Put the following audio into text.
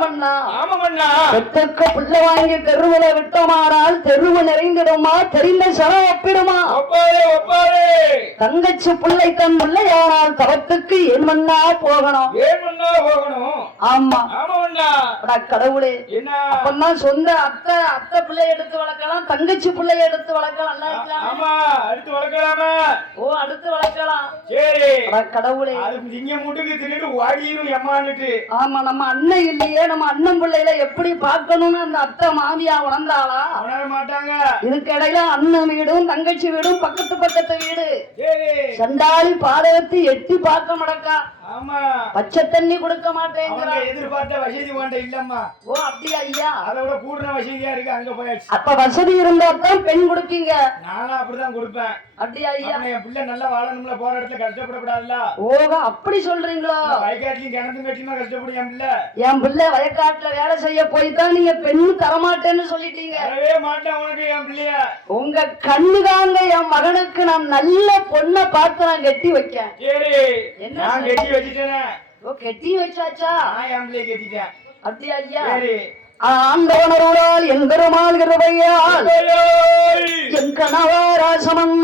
பண்ணா பெற்றுக்கு பிள்ளை வாங்கி தெருவுல விட்டோமானால் தெருவு நிறைந்திடுமா தெரிந்த செலவு ஒப்பிடுமா தங்கச்சி பிள்ளை தன் பிள்ளையானால் தவத்துக்கு ஏன் பண்ணா போகணும் ஆமா கடவுளே அப்பதான் சொந்த அத்தை பிள்ளை எடுத்து வளர்க்கலாம் தங்கச்சி பிள்ளை எடுத்து வளர்க்கலாம் அடுத்து வளர்க்கலாமா ஓ அடுத்து வளர்க்கலாம் சரி கடவுளே திங்க மூட்டுக்கு தின்னுட்டு வாடியும் எம்மான்னுட்டு ஆமா நம்ம அண்ணன் இல்லையே நம்ம அண்ணன் பிள்ளையில எப்படி பார்க்கணும்னு அந்த அத்தை மாமியா உணர்ந்தாளா உணர மாட்டாங்க இதுக்கு இடையில அண்ணன் வீடும் தங்கச்சி வீடும் பக்கத்து வீடு சண்டாளி பாதகத்தை எட்டி பார்க்க மாட்டக்கா ஆமா பச்சை தண்ணி கொடுக்க மாட்டேங்கிற எதிர்பார்த்த வசதி வாண்ட இல்லம்மா ஓ அப்படியா ஐயா அதோட கூடுன வசதியா இருக்கு அங்க போயாச்சு அப்ப வசதி இருந்தா தான் பெண் கொடுப்பீங்க நானும் அப்படிதான் கொடுப்பேன் அப்படியா ஐயா என் பிள்ளை நல்லா வாழணும்ல போற இடத்துல கஷ்டப்படக்கூடாதுல்ல ஓ அப்படி சொல்றீங்களா வயக்காட்டுலயும் கிணத்தும் கட்டியுமா கஷ்டப்படும் என் பிள்ளை வயக்காட்டுல வேலை செய்ய போய் தான் நீங்க பெண் தரமாட்டேன்னு சொல்லிட்டீங்க தரவே மாட்டேன் உனக்கு என் பிள்ளைய உங்க கண்ணுதாங்க என் மகனுக்கு நான் நல்ல பொண்ணை பார்த்து நான் கட்டி வைக்கேன் சரி நான் கட்டி வச்சுட்டேனே ஓ கட்டி வச்சாச்சா நான் என் பிள்ளைய கட்டிட்டேன் அப்படியா ஐயா சரி ஆண்டவனருளால் என் பெருமாள் கிருபையால் என் கணவராசமன்